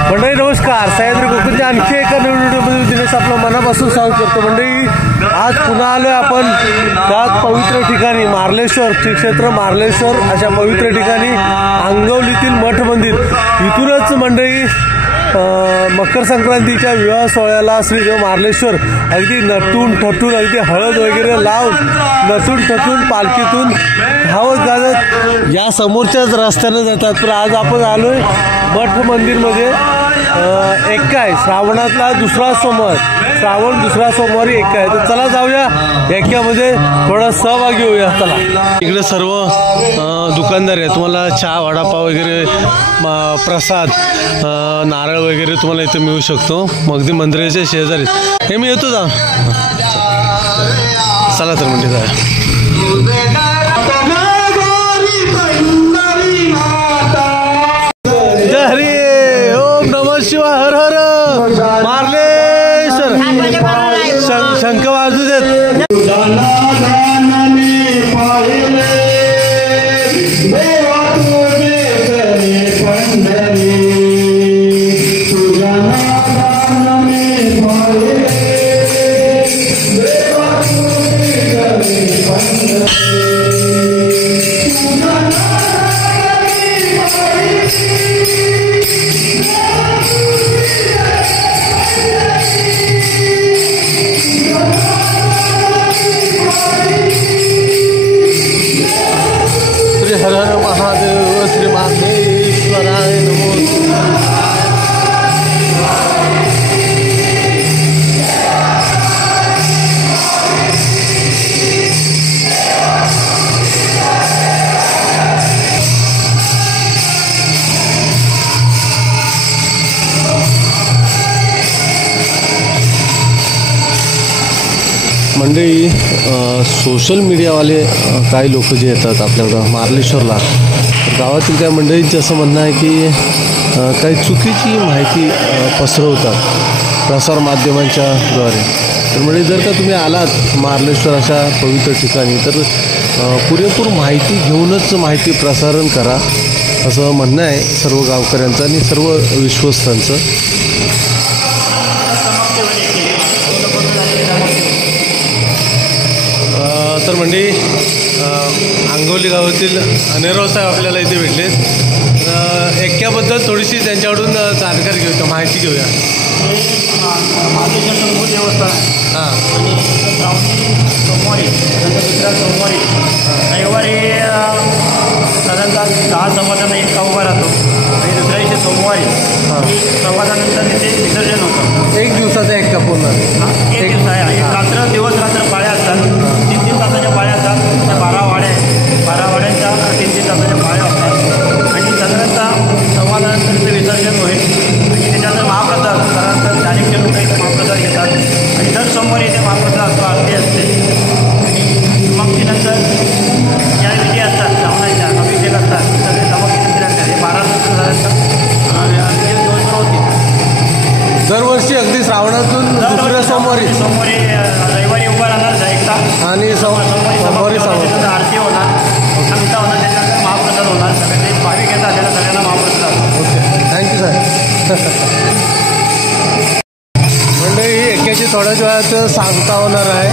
मंडळी नमस्कार, सह्याद्री कोकणच्या आणखी एका नवीन व्हिडिओमध्ये दिनेश आपलं मनापासून स्वागत करतो। मंडळी आज पुन्हा आलोय आपण त्याच पवित्र ठिकाणी मार्लेश्वर श्री क्षेत्र मार्लेश्वर अशा पवित्र ठिकाणी आंगवलीतील मठ मंदिर। इथूनच मंडळी मकर संक्रांतीच्या विवाह सोहळ्याला श्री देव मार्लेश्वर अगदी नटून ठटून अगदी हळद वगैरे लावून नटून ठटून पालखीतून धावत गाजत या समोरच्याच रस्त्याने जातात। पण आज आपण आलोय मठ मंदिरमध्ये। एक आहे श्रावणातला दुसरा सोमवार, श्रावण दुसरा सोमवारी एक आहे। तर चला जाऊया याच्यामध्ये थोडा सहभागी होऊया। चला, इकडे सर्व दुकानदार आहे, तुम्हाला चहा वडापाव वगैरे प्रसाद नारळ वगैरे तुम्हाला इथे मिळू शकतो। अगदी मंदिराच्या शेजारी हे मी येतो जा। चला तर म्हणजे काय शिवा हर हर मार्लेश्वर शंख वाजू देत। हर हर महादेव श्री मार्लेश्वराय नमो। मंडळी सोशल मीडियावाले काही लोक जे येतात आपल्याकडं मार्लेश्वरला, गावातील त्या मंडळींचं असं म्हणणं आहे की काही चुकीची माहिती पसरवतात प्रसार माध्यमांच्या द्वारे। तर म्हणजे जर का तुम्ही आलात मार्लेश्वर अशा पवित्र ठिकाणी तर पुरेपूर माहिती घेऊनच माहिती प्रसारण करा असं म्हणणं आहे सर्व गावकऱ्यांचं आणि सर्व विश्वस्तांचं। तर म्हणजे आंगवली गावातील नेरव साहेब आपल्याला इथे भेटलेत। एक्क्याबद्दल थोडीशी त्यांच्याकडून जानकारी घेऊया, माहिती घेऊया। मार्लेश्वरचं मूळ देवस्थान आणि सोमवारी दुसऱ्या सोमवारी रविवारी साधारणतः 10 सव्वाजण एक उभा राहतो आणि दुसऱ्या दिवशी सोमवारी सव्वाजणानंतर तिथे विसर्जन होतं। एक दिवसाचा एक पूर्ण एक दिवस आहे। एक रात्र दिवस रात्र पाळ्या असतात, 3-3 तासाच्या पाळ्या असतात। त्या 12 वाड्यांच्या 3-3 तासाच्या पाळ्या असतात आणि साधारणतः सव्वाजणानंतर तिथे विसर्जन होईल आणि त्याच्यानंतर महाप्रसाद साधारणतः 400 लोक इथे महाप्रसाद घेतात आणि दर सोमवारी इथे महाप्रसाद असतो, आरती असते आणि मग ती नंतर ज्या विधी असतात श्रावणाच्या अभिषेक असतात सगळे सामग्री असतात। हे 12 दिवस साधारणतः दिवसभर होते दरवर्षी। अगदी श्रावणातून दुसऱ्या सोमवारी रविवारी उभा राहणार एक तास आणि सोमवारी आरती होणार, संगीता होणार, त्याच्यानंतर महाप्रसाद होणार। सगळे भाविक येतात, त्याला सगळ्यांना महाप्रसाद। ओके, थँक्यू साहेब। मंडळी एक्याची थोड्याच वेळात सांगता होणार आहे।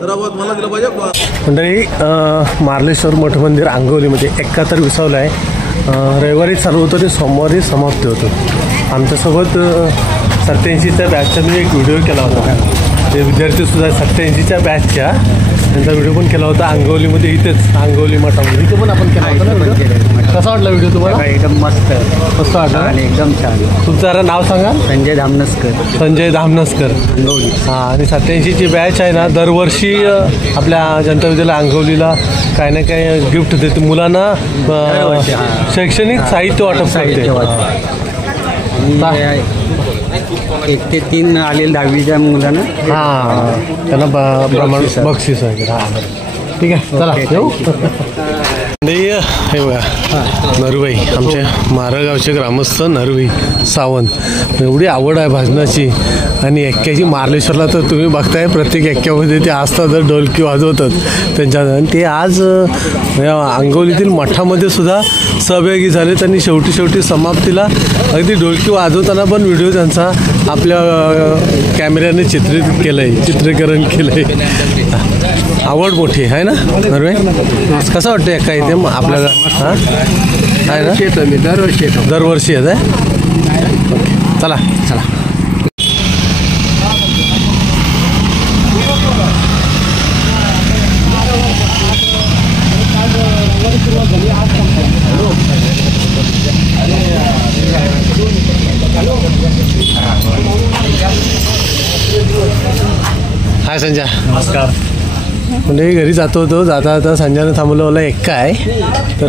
मला दिलं पाहिजे. मंडळी, मार्लेश्वर मठ मंदिर आंगवलीमध्ये 71 विसावलं आहे. रविवारी चालू होतं ते सोमवारी समाप्ती होतं. आमच्यासोबत 87च्या बॅचचा मी एक व्हिडिओ केला होता. ते विद्यार्थीसुद्धा 87च्या बॅचच्या त्यांचा व्हिडिओ पण केला होता आंगवलीमध्ये, इथेच आंगवली मठामध्ये. इथे पण आपण केला होता ना व्हिडिओ. कसा वाटला व्हिडिओ तुम्हाला? एकदम मस्त वाटला आणि एकदम छान. तुमचं जरा नाव सांगा. संजय धामनसकर. संजय धामनसकर. हां, आणि 87ची बॅच आहे ना, दरवर्षी आपल्या जनता विद्यालय आंगवलीला काय ना काय गिफ्ट देते मुलांना. शैक्षणिक साहित्य वाटप करते. 1 ते 3 आलेल्या 10वीच्या मुलांना त्यांना प्रमाण बक्षीस वगैरे. ठीक आहे, चला येऊ. नाही, हे बघा नरवाई, आमच्या मारगावचे ग्रामस्थ नरवाई सावंत. एवढी आवड आहे भाजनाची आणि एक्क्याची. मार्लेश्वरला तर तुम्ही बघताय प्रत्येक एक्क्यामध्ये ते असतात, ढोलकी वाजवतात त्यांच्या. आणि ते आज आंगवलीतील मठामध्ये सुद्धा सहभागी झालेत आणि शेवटी समाप्तीला अगदी ढोलकी वाजवताना पण व्हिडिओ त्यांचा आपल्या कॅमेऱ्याने चित्रीकरण केलं आहे. आवड मोठी आहे ना नरवाई? कसं वाटतं एक्का इथे आपल्याला? हां, आहे ना, दरवर्षी येत आहे. चला. हाय संजय. नमस्कार. म्हणजे घरी जाता जाता संजयनं थांबवलं, मला एक्का आहे तर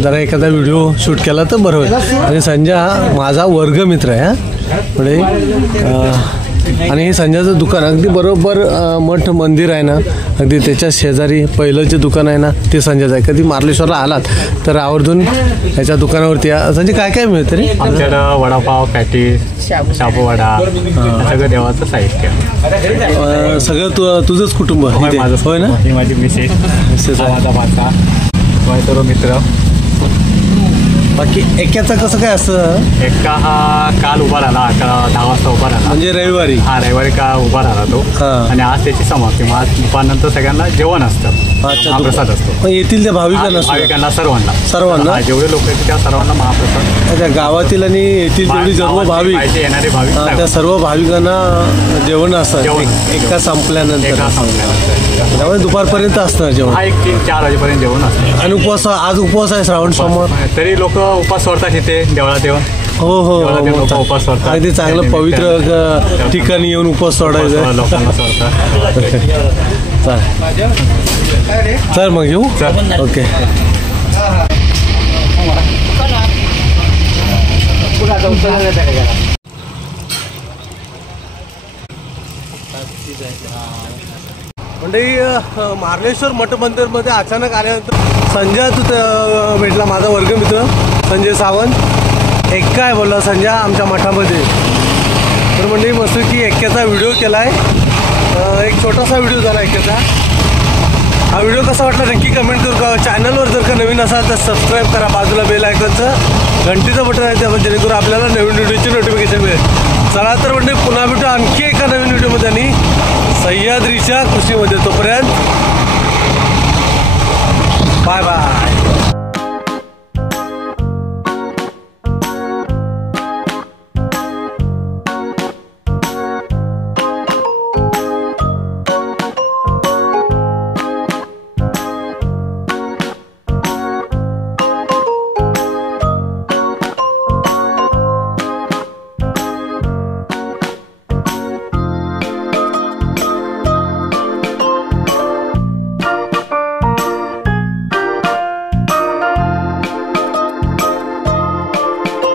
जरा एखादा व्हिडिओ शूट केला तर बरं होईल. आणि संजय हा माझा वर्गमित्र आहे. म्हणजे आणि हे संजयचं दुकान अगदी बरोबर मठ मंदिर आहे ना, अगदी त्याच्या शेजारी पहिलं जे दुकान आहे ना ते संजयचं आहे. कधी मार्लेश्वरला आलात तर आवर्जून ह्याच्या दुकानावरती या. संजय काय काय मिळतं रे? आमच्याकडं वडापाव, पॅटीस, शाबूवडा, सगळं देवाचं साहित्य. सगळं तुझंच कुटुंब इथे? होय ना. ही माझी मिसेस, माझा भाचा, माझा मित्र. बाकी एक्क्याचं कसं काय असतं? एक्का हा काल उभा राहिला, 10 वाजता उभा राहिला. म्हणजे रविवारी रविवारी का उभा राहिला तो. आणि आज त्याची समाप्ती. मग आज दुपारनंतर सगळ्यांना जेवण असतं. महाप्रसाद असतो. येथील त्या भाविकांना सर्वांना जेवढे लोक आहेत त्या सर्वांना महाप्रसाद. गावातील आणि येथील जेवढी सर्व भाविक येणारे भाविक त्या सर्व भाविकांना जेवण असतं एक्का संपल्यानंतर. त्यामुळे दुपारपर्यंत असतं जेवण. 3-4 वाजेपर्यंत जेवण असतं. आणि उपवास, आज उपवास आहे श्रावण सोमवार. तरी लोक उपास सोडतात इथे देवळात येऊन. हो, उपास सोडतात. अगदी चांगलं पवित्र ठिकाणी येऊन उपवास सोडायचं लोकांना सोडतात. चल मग येऊ. ओके. म्हणजे मार्लेश्वर मठ मंदिरमध्ये अचानक आल्यानंतर संजय भेटला, माझा वर्गमित्र संजय सावंत. एक्का आहे बोलला संजय आमच्या मठामध्ये. तर म्हणजे मस्त की एक्क्याचा व्हिडिओ केला आहे. एक छोटासा व्हिडिओ झाला एक्क्याचा. हा व्हिडिओ कसा वाटला नक्की कमेंट करू का. चॅनलवर जर का नवीन असाल तर सबस्क्राईब करा. बाजूला बेल आयकॉनचं घंटीचं बटन आहे त्यावर, जेणेकरून आपल्याला नवीन व्हिडिओची नोटिफिकेशन मिळेल. चला तर म्हणजे पुन्हा भेटू आणखी एका नवीन व्हिडिओमध्ये आणि सह्याद्रीच्या कृषीमध्ये. तोपर्यंत बाय बाय.